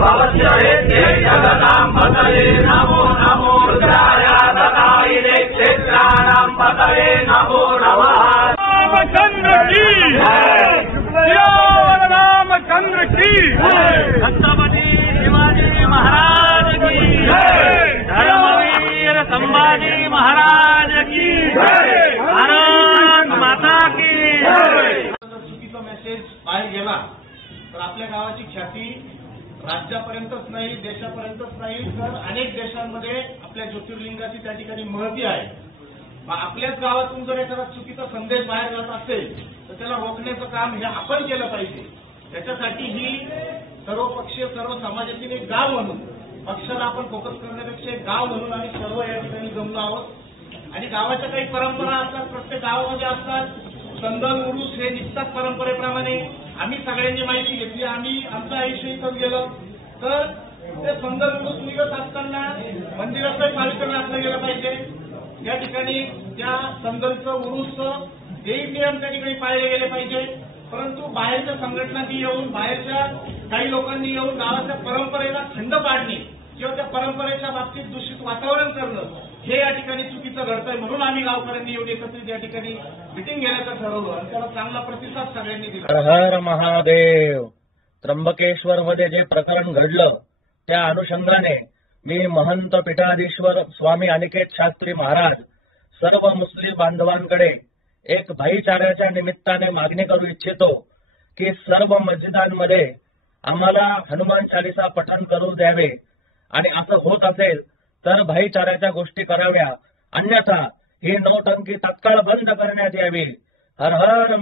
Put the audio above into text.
भवस्य हेते जगतां पतये नमो नमो रुद्राय ददायिने क्षेत्राणां पतये नमो नमः। रामचंद्र की रामचंद्र की छत्रपती शिवाजी महाराज की धर्मवीर संभाजी महाराज की भारत माता की। चुकीचा मेसेज बाहेर गेला तर आपल्या गावाची ख्याती राज्यापर्यंतच नाही, देशापर्यंतच नाही, तर अनेक देशांमध्ये आपल्या ज्योतिर्लिंगाची त्या ठिकाणी महती आहे। आपल्याच गावातून जर एखादा चुकीचा संदेश बाहेर जात असेल तर त्याला रोखण्याचं काम हे आपण केलं पाहिजे। त्याच्यासाठी ही सर्व पक्षीय सर्व समाजातील एक गाव म्हणून, पक्षाला आपण फोकस करण्यापेक्षा एक गाव म्हणून आम्ही सर्व या ठिकाणी जमलो आहोत। आणि गावाच्या काही परंपरा असतात, प्रत्येक गावामध्ये असतात। संदल उरूस हे निघतात परंपरेप्रमाणे। आम्ही सगळ्यांनी माहिती घेतली, आम्ही आमचं आयुष्य इथं गेलं तर ते संदल उरूस निघत असताना मंदिराचं पावित्र्य राखलं गेलं पाहिजे। या ठिकाणी त्या संदलचं उरूसचं जेही नियम त्या ठिकाणी पाळले गेले पाहिजे। परंतु बाहेरच्या संघटनांनी येऊन, बाहेरच्या काही लोकांनी येऊन गावाच्या परंपरेला खंड पाडणे किंवा त्या परंपरेच्या बाबतीत दूषित वातावरण करणं हे या ठिकाणी चुकीचं घडतंय। म्हणून आम्ही गावकऱ्यांनी येऊन एकत्रित या ठिकाणी मिटिंग घेण्याचं ठरवलं आणि त्याला चांगला प्रतिसाद सगळ्यांनी दिला। हर हर महादेव। त्र्यंबकेश्वर मध्ये जे प्रकरण घडलं त्या अनुषंगाने मी महंत पीठाधीश्वर स्वामी अनिकेत शास्त्री महाराज सर्व मुस्लिम बांधवांकडे एक भाईचाऱ्याच्या निमित्ताने मागणी करू इच्छितो की सर्व मस्जिदांमध्ये आम्हाला हनुमान चालीसा पठण करू द्यावे आणि असं होत असेल तर भाईचाऱ्याच्या गोष्टी कराव्या, अन्यथा ही नोटंकी तात्काळ बंद करण्यात यावी। हर हर